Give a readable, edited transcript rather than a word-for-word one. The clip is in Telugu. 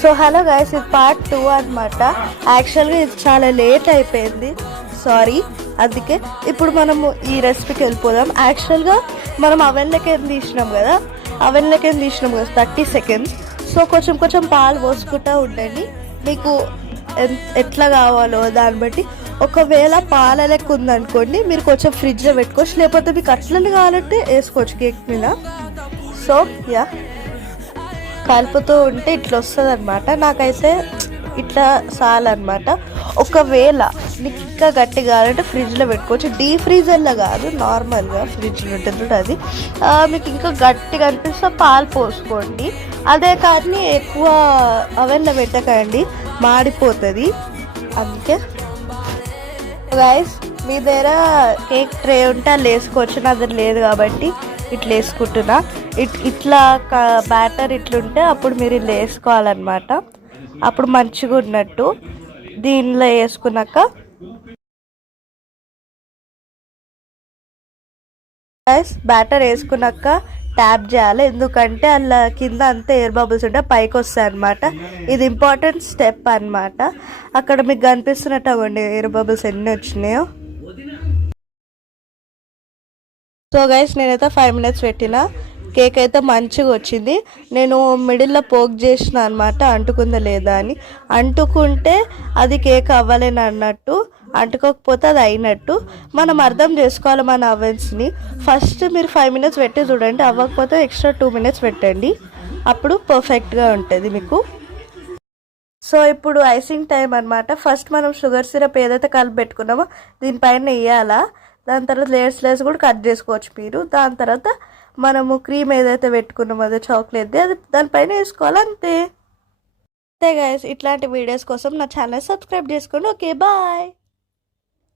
సో హలో గైస్, ఇది పార్ట్ 2 అనమాట. యాక్చువల్గా ఇది చాలా లేట్ అయిపోయింది, సారీ. అందుకే ఇప్పుడు మనము ఈ రెసిపీకి వెళ్ళిపోదాం. యాక్చువల్గా మనం అవెన్లోకి తీసినాం కదా 30 సెకండ్స్. సో కొంచెం కొంచెం పాలు పోసుకుంటూ ఉండండి. మీకు ఎట్లా కావాలో దాన్ని బట్టి. ఒకవేళ పాల లెక్క ఉందనుకోండి, మీరు కొంచెం ఫ్రిడ్జ్లో పెట్టుకోవచ్చు, లేకపోతే మీకు అట్లని కావాలంటే వేసుకోవచ్చు కేక్ మీద. సో యా, కలుపుతూ ఉంటే ఇట్లా వస్తుంది అనమాట. నాకైతే ఇట్లా చాలన్నమాట. ఒకవేళ మీకు ఇంకా గట్టిగా కావాలంటే ఫ్రిడ్జ్లో పెట్టుకోవచ్చు. డీప్ ఫ్రీజర్లో కాదు, నార్మల్గా ఫ్రిడ్జ్లో ఉంటుంది అది. మీకు ఇంకా గట్టిగా అనిపిస్తే పాలు పోసుకోండి. అదే కానీ ఎక్కువ అవెన్లో పెట్టకండి, మాడిపోతుంది. అందుకే గైస్, మీ దగ్గర కేక్ ట్రే ఉంటే అది వేసుకోవచ్చు. నా దగ్గర లేదు కాబట్టి ఇట్లా వేసుకుంటున్నా. ఇట్లా బ్యాటర్ ఇట్లుంటే అప్పుడు మీరు ఇలా వేసుకోవాలన్నమాట. అప్పుడు మంచిగా ఉన్నట్టు. దీనిలో వేసుకున్నాక బ్యాటర్ వేసుకున్నాక ట్యాప్ చేయాలి, ఎందుకంటే అలా కింద అంతా ఎయిర్ బబుల్స్ ఉంటే పైకి వస్తాయి అనమాట. ఇది ఇంపార్టెంట్ స్టెప్ అనమాట. అక్కడ మీకు కనిపిస్తున్నట్టు అవ్వండి ఎయిర్ బబుల్స్ ఎన్ని వచ్చినాయో. సో గైస్, నేనైతే 5 minutes పెట్టిన. కేక్ అయితే మంచిగా వచ్చింది. నేను మిడిల్లో పోక్ చేసిన అనమాట, అంటుకుందా లేదా అని. అంటుకుంటే అది కేక్ అవ్వలేని అన్నట్టు, అంటుకోకపోతే అది అయినట్టు. మనం అర్థం చేసుకోవాలి మన అవెన్స్ని. ఫస్ట్ మీరు 5 minutes పెట్టి చూడండి, అవ్వకపోతే ఎక్స్ట్రా 2 minutes పెట్టండి, అప్పుడు పర్ఫెక్ట్గా ఉంటుంది మీకు. సో ఇప్పుడు ఐసింగ్ టైం అనమాట. ఫస్ట్ మనం షుగర్ సిరప్ ఏదైతే కలిపి పెట్టుకున్నామో దీనిపైన వేయాలా. దాని తర్వాత లేయర్స్ కూడా కట్ చేసుకోవచ్చు మీరు. దాని తర్వాత మనము క్రీమ్ ఏదైతే పెట్టుకున్నామో అదే చాక్లెట్ది, అది దానిపైన వేసుకోవాలి, అంతే. అంతే గైస్, ఇట్లాంటి వీడియోస్ కోసం నా ఛానల్ సబ్స్క్రైబ్ చేసుకోండి. Okay, bye.